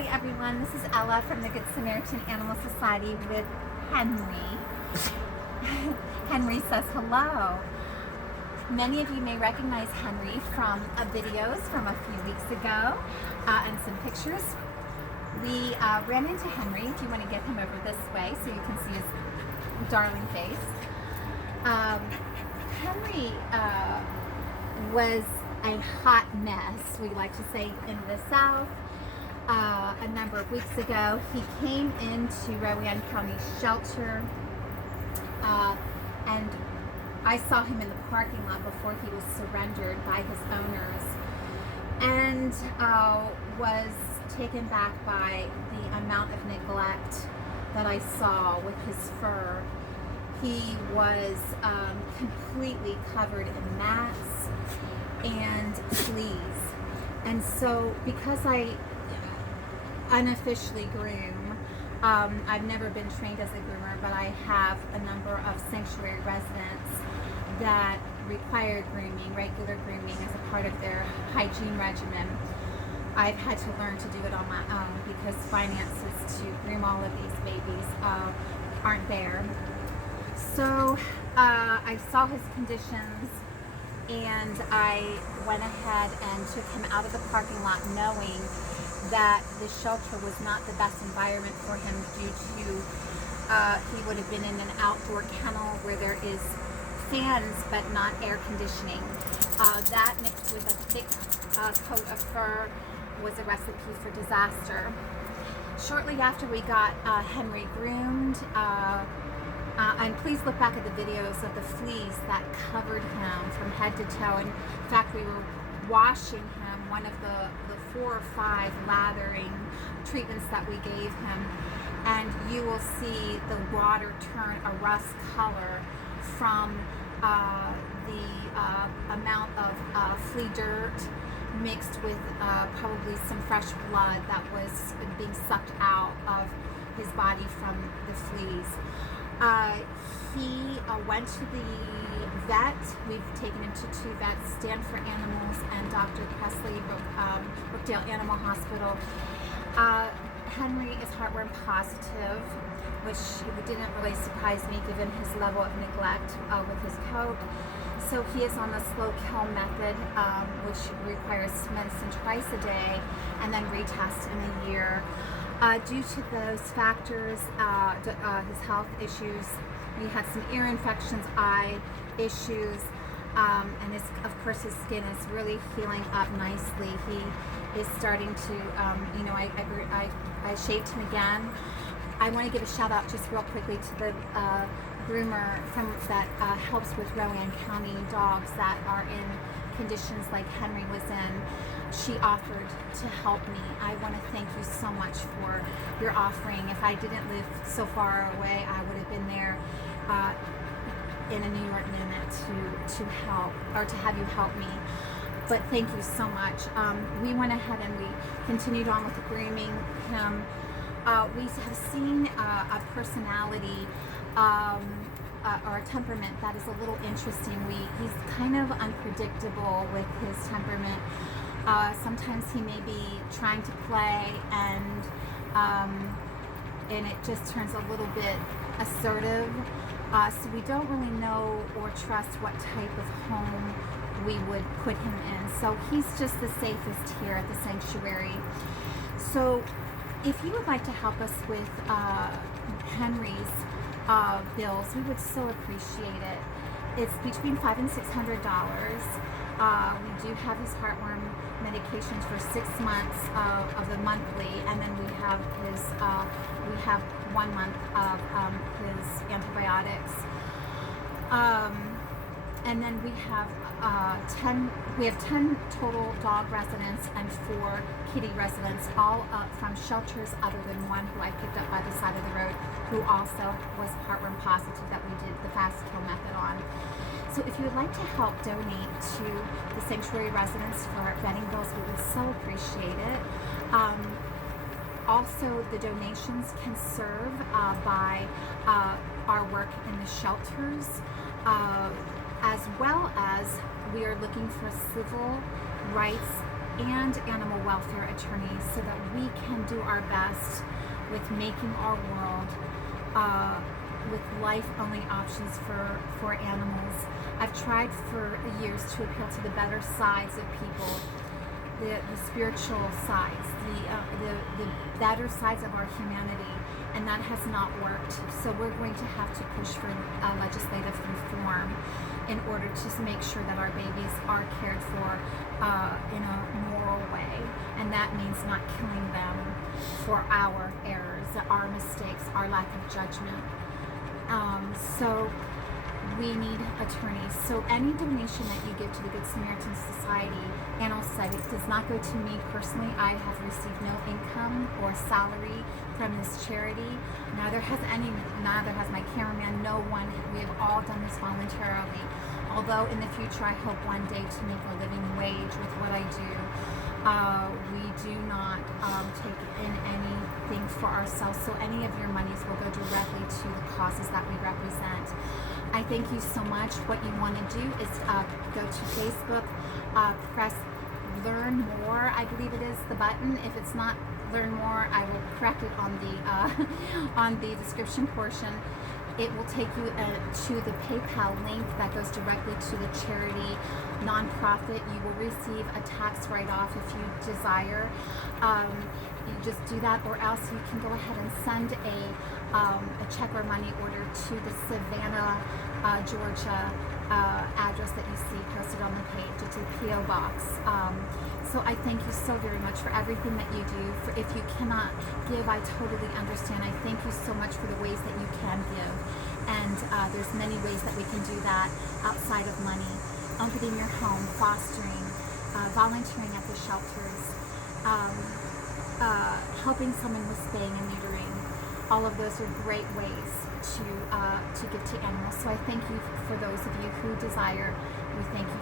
Hi everyone, this is Ella from the Good Samaritan Animal Society with Henry. Henry says hello. Many of you may recognize Henry from videos from a few weeks ago and some pictures. We ran into Henry. If you want to get him over this way so you can see his darling face. Henry was a hot mess, we like to say in the South. A number of weeks ago, he came into Rowan County Shelter, and I saw him in the parking lot before he was surrendered by his owners, and was taken back by the amount of neglect that I saw with his fur. He was completely covered in gnats and fleas, and so because I unofficially groom, I've never been trained as a groomer, but I have a number of sanctuary residents that require grooming, regular grooming as a part of their hygiene regimen. I've had to learn to do it on my own because finances to groom all of these babies aren't there. So I saw his conditions, and I went ahead and took him out of the parking lot knowing that the shelter was not the best environment for him due to he would have been in an outdoor kennel where there is fans but not air conditioning. That mixed with a thick coat of fur was a recipe for disaster. Shortly after we got Henry groomed, and please look back at the videos of the fleas that covered him from head to toe. In fact, we were washing him, one of the 4 or 5 lathering treatments that we gave him, and you will see the water turn a rust color from the amount of flea dirt mixed with probably some fresh blood that was being sucked out of his body from the fleas. He went to the vet. We've taken him to 2 vets, Stanford Animals and Dr. Presley, Brookdale Animal Hospital. Henry is heartworm positive, which didn't really surprise me given his level of neglect with his coat. So he is on the slow kill method, which requires medicine twice a day and then retest in a year. Due to those factors, his health issues, he had some ear infections, eye issues, and of course his skin is really healing up nicely. He is starting to, I shaved him again. I want to give a shout out just real quickly to the groomer that helps with Rowan County dogs that are in conditions like Henry was in. She offered to help me. I want to thank you so much for your offering. If I didn't live so far away, I would have been there in a New York minute to help, or to have you help me. But thank you so much. We went ahead and we continued on with grooming him. We have seen a personality or a temperament that is a little interesting. He's kind of unpredictable with his temperament. Sometimes he may be trying to play and it just turns a little bit assertive. So we don't really know or trust what type of home we would put him in. So he's just the safest here at the sanctuary. So if you would like to help us with Henry's bills, we would so appreciate it. It's between $500 and $600. We do have his heartworm medications for 6 months of the monthly, and then we have 1 month of his antibiotics. And then we have 10 total dog residents and 4 kitty residents, all from shelters other than one who I picked up by the side of the road, who also was heartworm positive that we did the fast kill method on. So if you would like to help donate to the sanctuary residents for our vetting bills, we would so appreciate it. Also, the donations can serve by our work in the shelters, as well as we are looking for civil rights and animal welfare attorneys so that we can do our best with making our world with life-only options for animals. I've tried for years to appeal to the better sides of people, the spiritual sides, the better sides of our humanity, and that has not worked. So we're going to have to push for legislative reform in order to make sure that our babies are cared for in a moral way, and that means not killing them for our errors, our mistakes, our lack of judgment. So we need attorneys. So any donation that you give to the Good Samaritan Society Animal Society does not go to me personally. I have received no income or salary from this charity. Neither has my cameraman, no one. We have all done this voluntarily. Although in the future I hope one day to make a living wage with what I do. We do not take in anything for ourselves, so any of your monies will go directly to the causes that we represent. I thank you so much. What you want to do is go to Facebook, press Learn More, I believe it is the button. If it's not Learn More, I will correct it on the on the description portion. It will take you to the PayPal link that goes directly to the charity nonprofit. You will receive a tax write-off if you desire. You just do that, or else you can go ahead and send a check or money order to the Savannah, Georgia address that you see posted on the page. It's a P.O. box. So I thank you so very much for everything that you do. If you cannot give, I totally understand. I thank you so much for the ways that you can give. And there's many ways that we can do that outside of money. Opening your home, fostering, volunteering at the shelters, helping someone with spaying and neutering. All of those are great ways to give to animals. So I thank you for those of you who desire. We thank you